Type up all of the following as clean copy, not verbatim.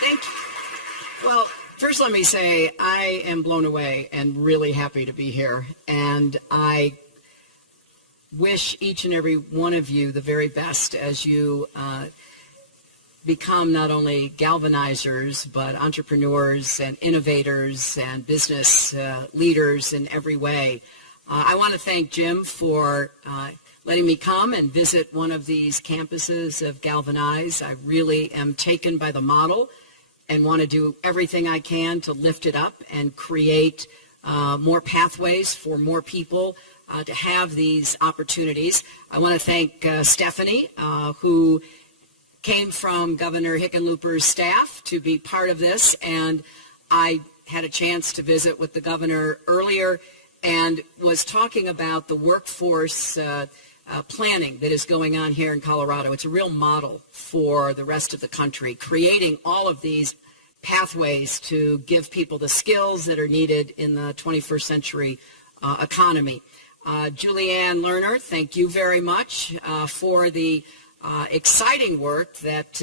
Thank you. Well, first let me say I am blown away and really happy to be here. And I wish each and every one of you the very best as you become not only galvanizers, but entrepreneurs and innovators and business leaders in every way. I want to thank Jim for letting me come and visit one of these campuses of Galvanize. I really am taken by the model and want to do everything I can to lift it up and create more pathways for more people to have these opportunities. I want to thank Stephanie, who came from Governor Hickenlooper's staff to be part of this, and I had a chance to visit with the governor earlier and was talking about the workforce planning that is going on here in Colorado. It's a real model for the rest of the country, creating all of these pathways to give people the skills that are needed in the 21st century economy. Julianne Lerner, thank you very much for the exciting work that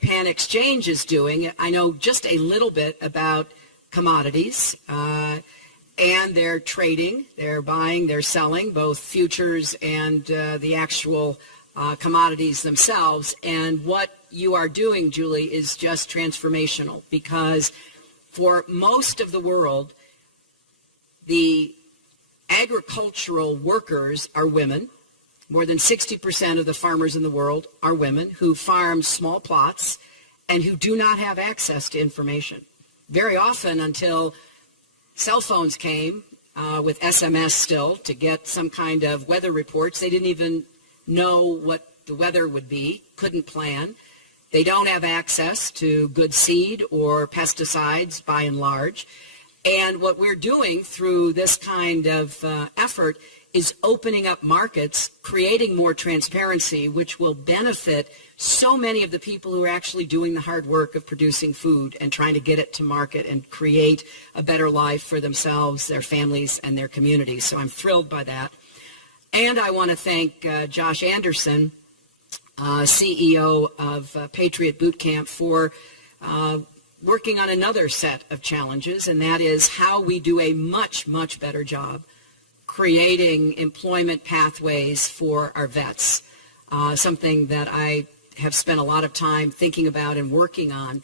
Pan Exchange is doing. I know just a little bit about commodities and their trading, their buying, their selling, both futures and the actual commodities themselves. And what you are doing, Julie, is just transformational, because for most of the world, the agricultural workers are women. More than 60% of the farmers in the world are women who farm small plots and who do not have access to information. Very often, until cell phones came with SMS still to get some kind of weather reports, they didn't even know what the weather would be, couldn't plan. They don't have access to good seed or pesticides by and large. And what we're doing through this kind of effort is opening up markets, creating more transparency, which will benefit so many of the people who are actually doing the hard work of producing food and trying to get it to market and create a better life for themselves, their families, and their communities. So I'm thrilled by that. And I want to thank Josh Anderson, CEO of Patriot Boot Camp, for working on another set of challenges, and that is how we do a much, much better job creating employment pathways for our vets, something that I have spent a lot of time thinking about and working on.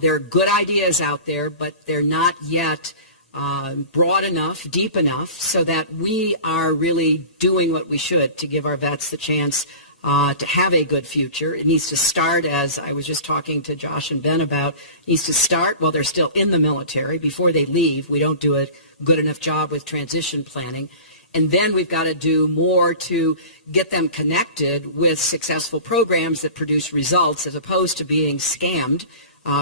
There are good ideas out there, but they're not yet broad enough, deep enough, so that we are really doing what we should to give our vets the chance to have a good future. It needs to start, as I was just talking to Josh and Ben about, needs to start while they're still in the military. Before they leave, we don't do a good enough job with transition planning. And then we've got to do more to get them connected with successful programs that produce results, as opposed to being scammed,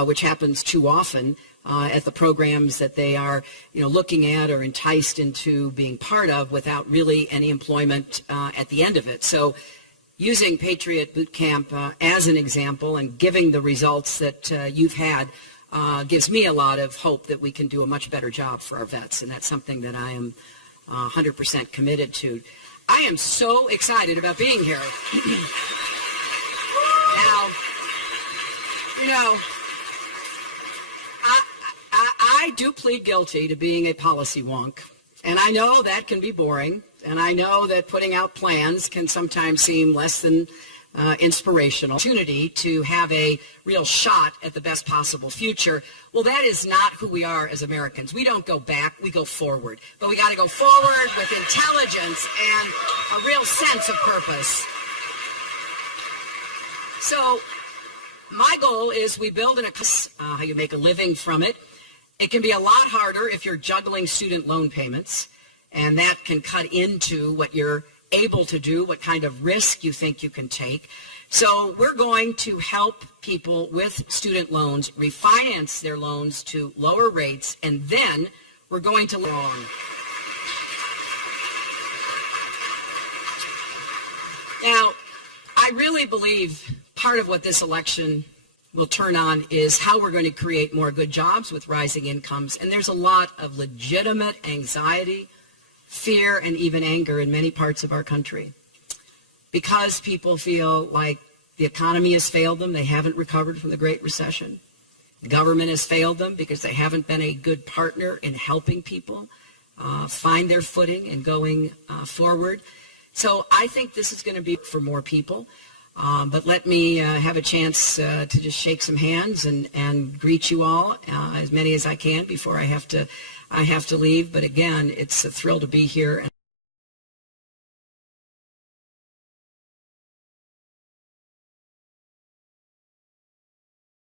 which happens too often at the programs that they are looking at or enticed into being part of without really any employment at the end of it. So using Patriot Boot Camp as an example and giving the results that you've had gives me a lot of hope that we can do a much better job for our vets, and that's something that I am 100% committed to. I am so excited about being here. Now, I do plead guilty to being a policy wonk, and I know that can be boring, and I know that putting out plans can sometimes seem less than inspirational. Opportunity to have a real shot at the best possible future. Well, that is not who we are as Americans. We don't go back, we go forward. But we got to go forward with intelligence and a real sense of purpose. So my goal is we build how you make a living from it. It can be a lot harder if you're juggling student loan payments, and that can cut into what you're able to do, what kind of risk you think you can take. So we're going to help people with student loans refinance their loans to lower rates, and then we're going to long. Now, I really believe part of what this election will turn on is how we're going to create more good jobs with rising incomes. And there's a lot of legitimate anxiety, fear, and even anger in many parts of our country because people feel like the economy has failed them. They haven't recovered from the Great Recession. Government has failed them because they haven't been a good partner in helping people find their footing and going forward. So I think this is going to be for more people. But let me have a chance to just shake some hands and greet you all, as many as I can before I have to leave. But again, it's a thrill to be here.